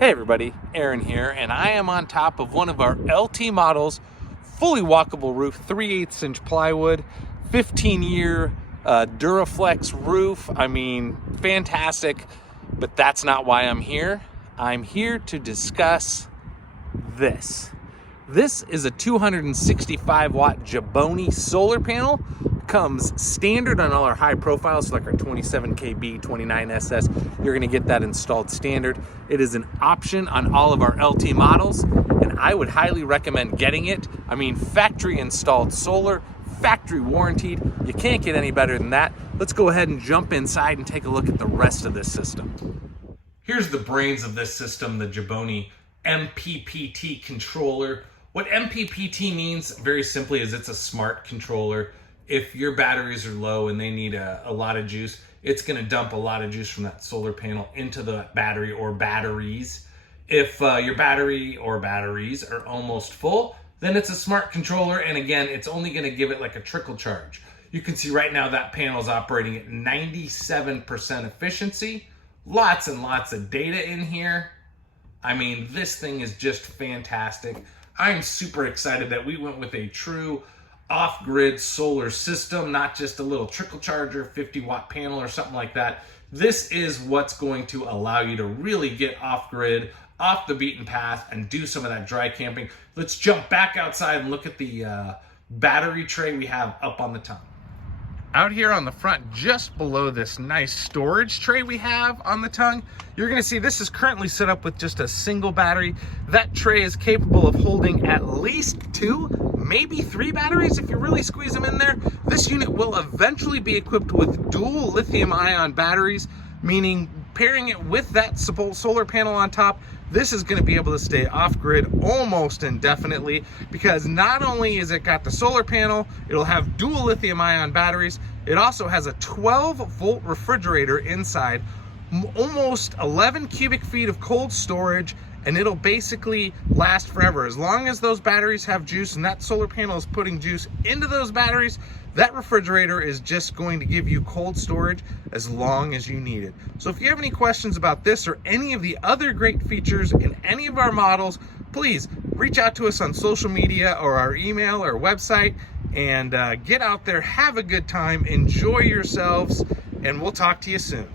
Hey everybody, Aaron here, and I am on top of one of our LT models, fully walkable roof, 3/8 inch plywood, 15-year Duraflex roof. I mean, fantastic, but that's not why I'm here. I'm here to discuss this. This is a 265 watt Jaboni solar panel. Comes standard on all our high profiles, like our 27KB, 29SS. You're gonna get that installed standard. It is an option on all of our LT models, and I would highly recommend getting it. I mean, factory installed solar, factory warranted. You can't get any better than that. Let's go ahead and jump inside and take a look at the rest of this system. Here's the brains of this system, the Jaboni MPPT controller. What MPPT means, very simply, is it's a smart controller. If your batteries are low and they need a lot of juice, it's going to dump a lot of juice from that solar panel into the battery or batteries. If your battery or batteries are almost full, then it's a smart controller, and again, it's only going to give it like a trickle charge. You can see right now that panel is operating at 97% efficiency. Lots and lots of data in here. I mean, this thing is just fantastic. I'm super excited that we went with a true off-grid solar system, not just a little trickle charger, 50-watt panel or something like that. This is what's going to allow you to really get off-grid, off the beaten path, and do some of that dry camping. Let's jump back outside and look at the battery tray we have up on the tongue. Out here on the front, just below this nice storage tray we have on the tongue, you're gonna see this is currently set up with just a single battery. That tray is capable of holding at least 2, maybe 3 batteries if you really squeeze them in there. This unit will eventually be equipped with dual lithium-ion batteries, meaning pairing it with that solar panel on top, this is going to be able to stay off-grid almost indefinitely, because not only is it got the solar panel, it'll have dual lithium-ion batteries, it also has a 12-volt refrigerator inside, almost 11 cubic feet of cold storage, and it'll basically last forever. As long as those batteries have juice and that solar panel is putting juice into those batteries, that refrigerator is just going to give you cold storage as long as you need it. So if you have any questions about this or any of the other great features in any of our models, please reach out to us on social media or our email or website, and get out there, have a good time, enjoy yourselves, and we'll talk to you soon.